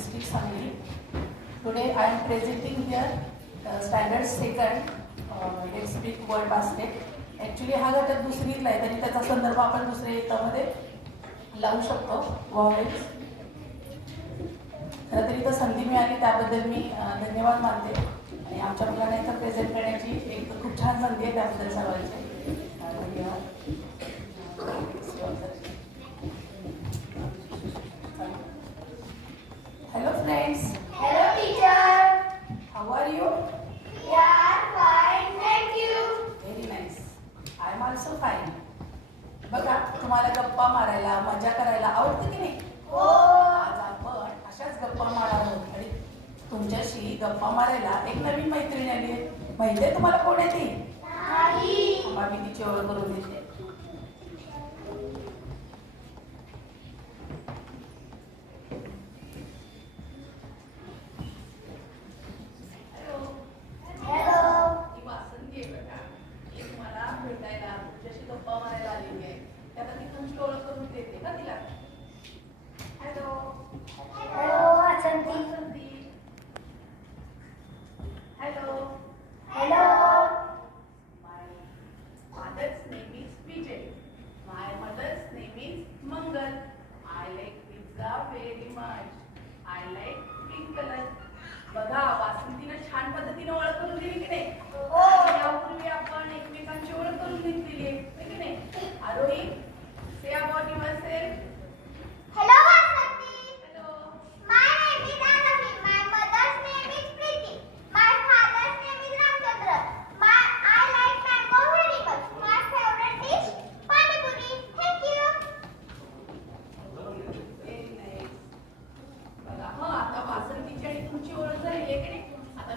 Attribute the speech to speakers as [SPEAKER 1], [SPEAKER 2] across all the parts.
[SPEAKER 1] district Sangli. Today I am presenting here uh, standard second uh, next week word basket. Actually हा घटक दुसरीत नाही तरी त्याचा संदर्भ आपण दुसऱ्या युद्धामध्ये लावू शकतो. वॉवेल्स खरं तर संधी मिळाली त्याबद्दल मी धन्यवाद मानते. आणि आमच्या मुलांना इथं प्रेझेंट करण्याची एक खूप छान संधी आहे त्याबद्दल सर्वांचे. धन्यवाद. friends.
[SPEAKER 2] Hello, teacher.
[SPEAKER 1] How are you?
[SPEAKER 2] We are fine, thank you.
[SPEAKER 1] Very nice. I am also fine. बघा तुम्हाला गप्पा मारायला मजा करायला आवडते की नाही
[SPEAKER 2] हो
[SPEAKER 1] आज आपण अशाच गप्पा मारा आणि तुमच्याशी गप्पा मारायला एक नवीन मैत्रीण आली माहिती आहे तुम्हाला कोण आहे ती मी तिची ओळख करून देते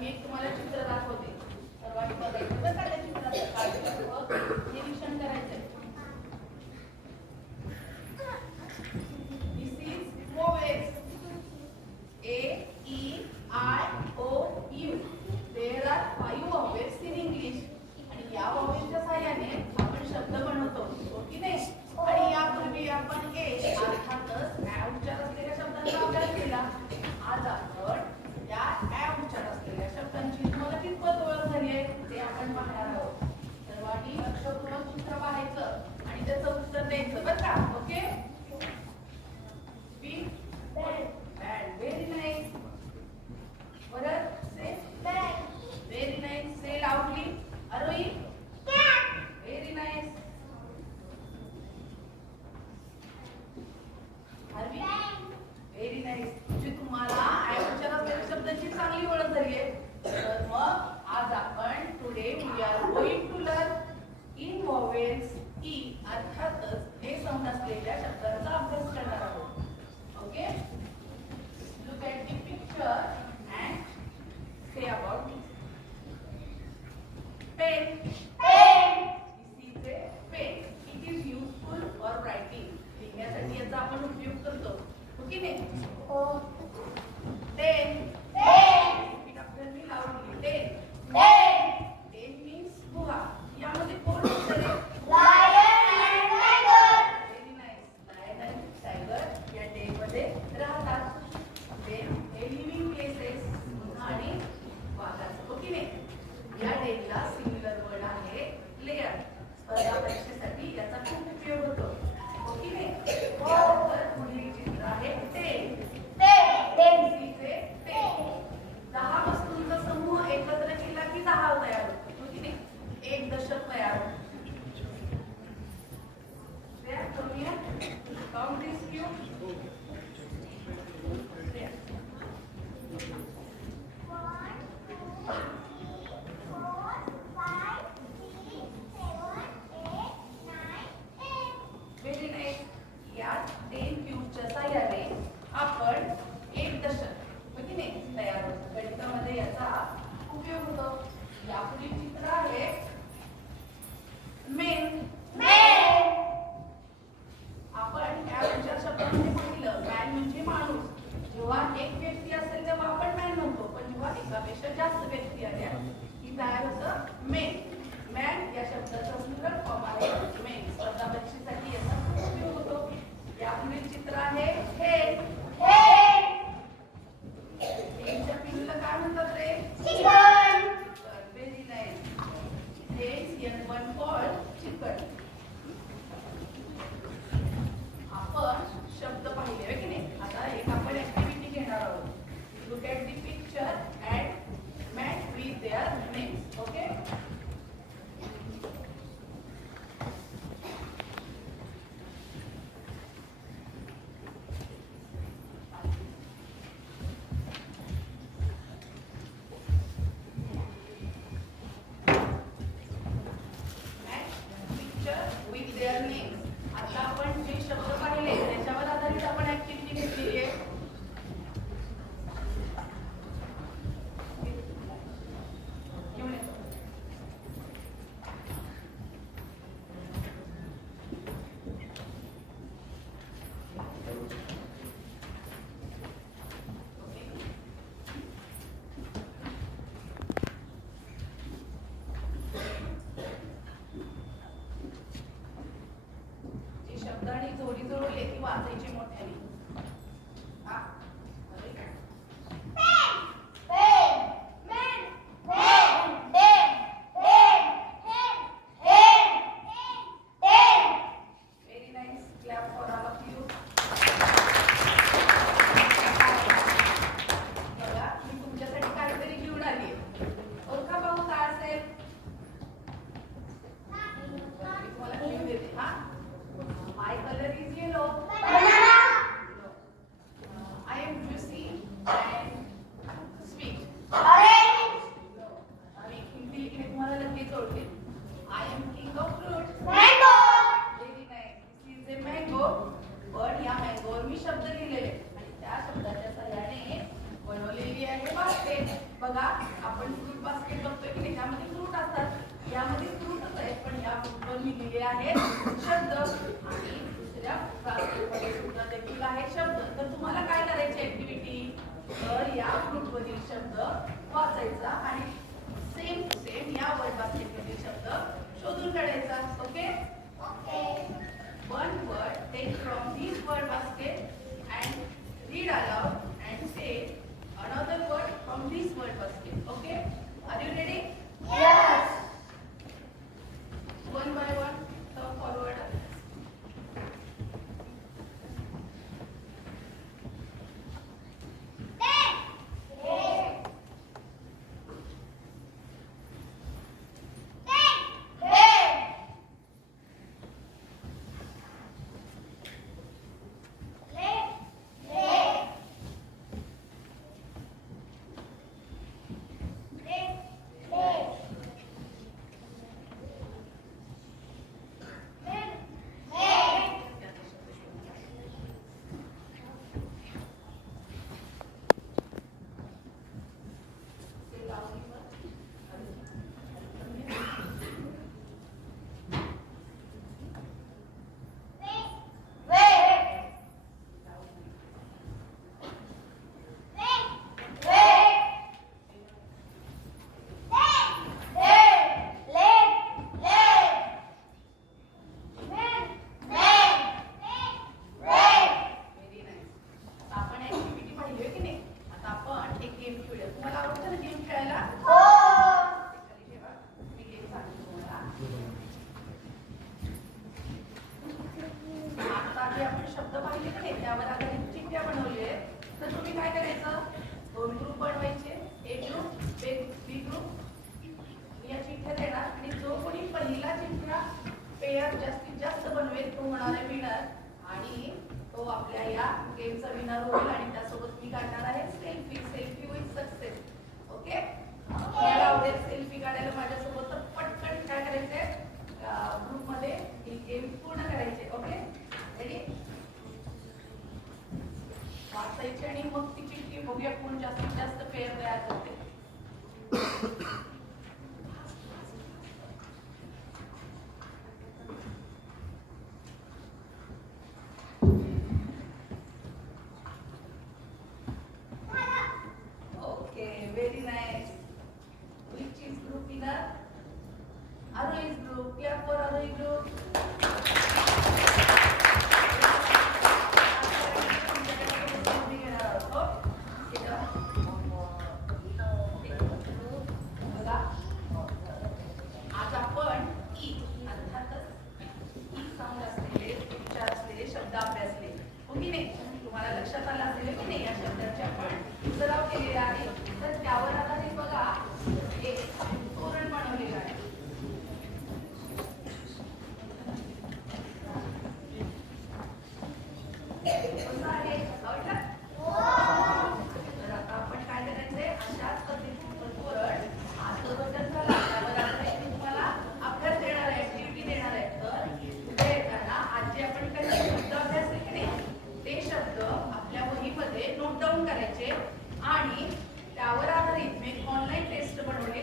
[SPEAKER 1] make the आपण उपयोग करतो ओके ना यामध्ये पूर्णच पण या पण मी लिहिले आहे शब्द आणि दुसऱ्या सुद्धा देखील आहे शब्द. तर तुम्हाला काय करायची ऍक्टिव्हिटी तर या ग्रुपवरील शब्द वाचायचा आणि सेम टू सेम या वर्गातील शब्द शोधून काढायचा. Okay one word know, without the करायचे आणि त्यावर आधारित मी ऑनलाईन टेस्ट बनवले.